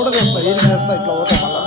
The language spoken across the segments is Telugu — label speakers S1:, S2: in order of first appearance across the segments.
S1: కూడా తెస్తా ఏం చేస్తా ఇట్లా పోతా మళ్ళా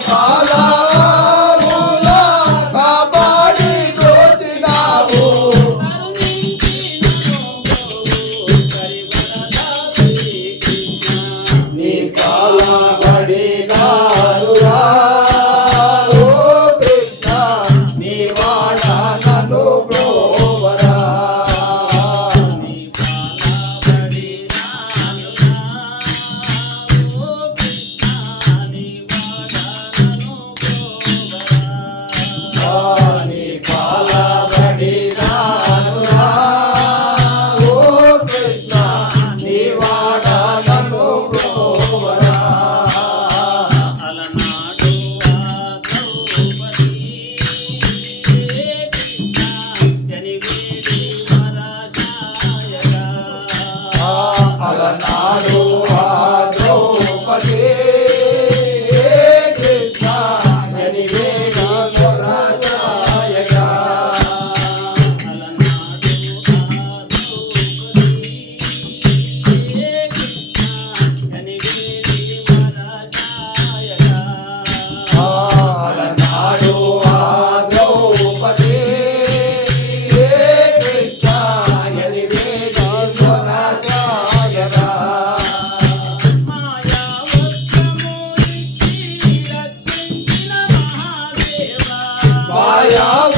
S1: パ
S2: ಯಾವ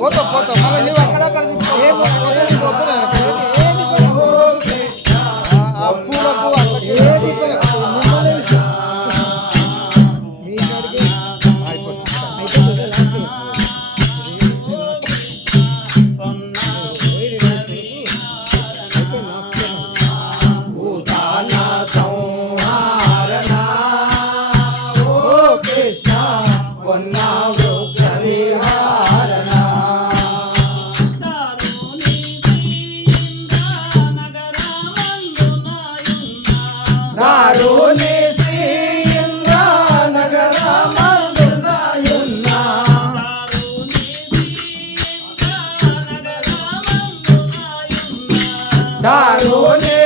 S2: પોતો પોતો મને લેવા ખડા કરી దారుని